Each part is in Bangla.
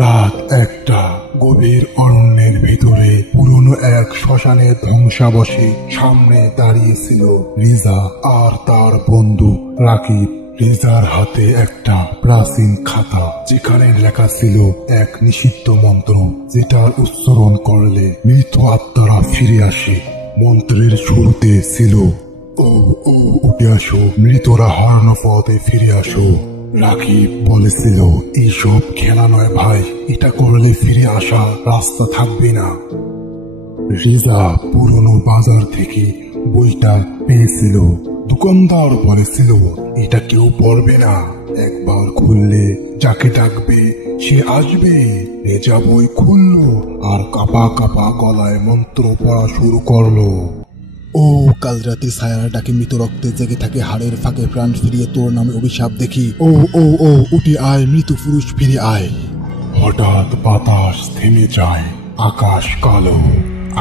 রাত একটা, গভীর অরণ্যের ভিতরে পুরনো এক শ্মশানে ধ্বংসাবশে সামনে দাঁড়িয়েছিল রিজা আর তার বন্ধু রাকিব। রিজার হাতে একটা প্রাচীন খাতা, যেখানে লেখা ছিল এক নিষিদ্ধ মন্ত্র, যেটার উচ্চারণ করলে মৃত আত্মারা ফিরে আসে। মন্ত্রের শুরুতে ছিল, ও ও উঠে আসো, মৃতরা হারানো পথে ফিরে আসো। রাকিব বলেছিল, এইসব খেলা নয় ভাই, এটা করলে ফিরে আসা রাস্তা থাকবে না। রিজা পুরনো বাজার থেকে বইটা পেয়েছিল। দোকানদার বলেছিল, এটা কেউ পড়বে না, একবার খুললে যাকে ডাকবে সে আসবে। রেজা বই খুললো আর কাপা কাপা গলায় মন্ত্র পড়া শুরু করলো। ও কাল রাতে ছায়ারা ডাকে, মৃত রক্তে জেগে থাকে, হাড়ের ফাঁকে প্রাণ ফিরিয়ে তোর নামে অভিশাপ দেখি। ও ও ও উঠে আয়, মৃত পুরুষ ফিরে আয়। হঠাৎ বাতাস থেমে যায়, আকাশ কালো,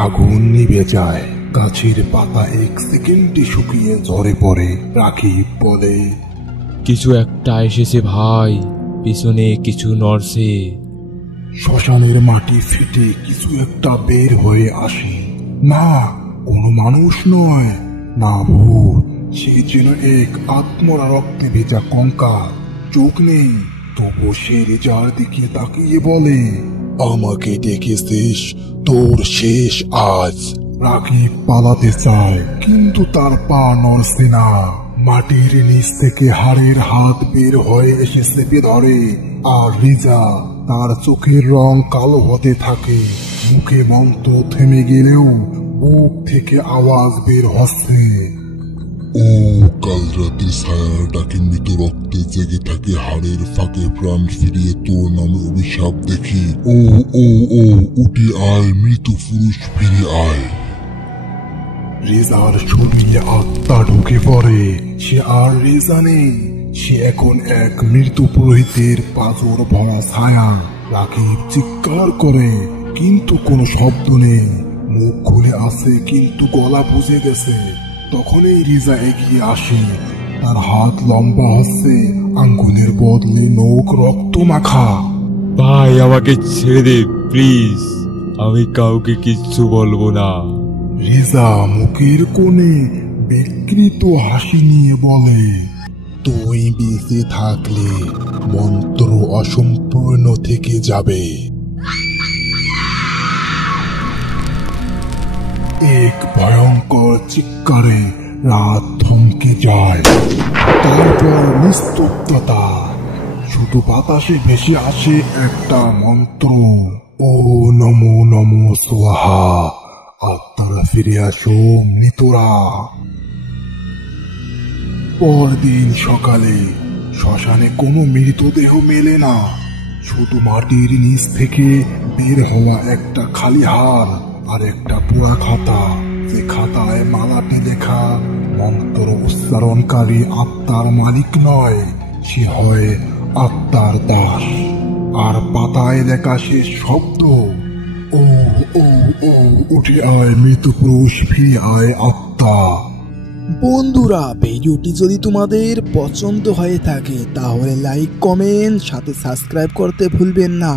আগুন নিভে যায়, গাছের পাতা এক সেকেন্ডে শুকিয়ে ঝরে পড়ে। রাকিব বলে, কিছু একটা এসেছে ভাই, পিছনে কিছু নড়ছে। শ্মশানের মাটি ফেটে কিছু একটা বের হয়ে আসে। না, কোনো মানুষ নয়, না ভূত, সে যেন এক আত্মরা রক্তে ভেজা কঙ্কাল। চোখ নেই, তবু সে রেজার দিকে তাকিয়ে বলে, আমাকে ডেকেছিস, তোর শেষ আজ। রাকিব পালাতে চায়, কিন্তু তার পা নড়ছে না। মাটির নিচ থেকে হাড়ের হাত বের হয়ে এসে চেপে ধরে, আর রিজা, তার চোখের রং কালো হতে থাকে। মুখে মন্ত্র থেমে গেলেও বুক থেকে আওয়াজ বের হচ্ছে। ও কাল রাতে ছায়ার ডাকে, মৃত রক্তে জেগে থাকে, হাড়ের ফাঁকে প্রাণ ফিরিয়ে তোর নামে অভিশাপ দেখি। ও ও ও উঠে আয়, মৃত পুরুষ ফিরে আয়। রেজার শরীরে আত্মা ঢুকে পড়ে। সে আর রেজা নেই, সে এখন এক মৃত পুরোহিতের পাথর ভরা ছায়া। রাকিব চিৎকার করে, কিন্তু কোনো শব্দ নেই। মুখ খুলে আছে, কিন্তু গলা বুঝে গেছে। তখনই রিজা এগিয়ে আসে, তার হাত লম্বা হচ্ছে, আঙ্গুলের বদলে নখ রক্ত মাখা। ভাই আমাকে ছেড়ে দে প্লিজ, আমি কাউকে কিচ্ছু বলবো না। রিজা মুখের কোণে বিকৃত হাসি নিয়ে বলে, তুই বেঁচে থাকলে মন্ত্র অসম্পূর্ণ থেকে যাবে। এক ভয়ঙ্কর চিৎকারে রাত থমকে যায়। তারপর নিস্তব্ধতা, শুধু বাতাসে ভেসে আসে একটা মন্ত্র, ও নমো নমো সোহা, আত্মারা ফিরে আসো মৃতরা। পরদিন সকালে শ্মশানে কোনো মৃতদেহ মেলে না, শুধু মাটির নিচ থেকে বের হওয়া একটা খালি হাড় আর একটা পোড়া খাতা, যে খাতায় মালাটি লেখা, মন্ত্র উচ্চারণকারী আত্মার মালিক নয়, সে হয় আত্মার দাস। আর পাতায় লেখা শেষ শব্দ, ও ও ও উঠে আয়, মৃত পুরুষ ফিরে আয় আত্মা। বন্ধুরা, ভিডিওটি যদি তোমাদের পছন্দ হয়ে থাকে তাহলে লাইক, কমেন্ট, সাথে সাবস্ক্রাইব করতে ভুলবেন না।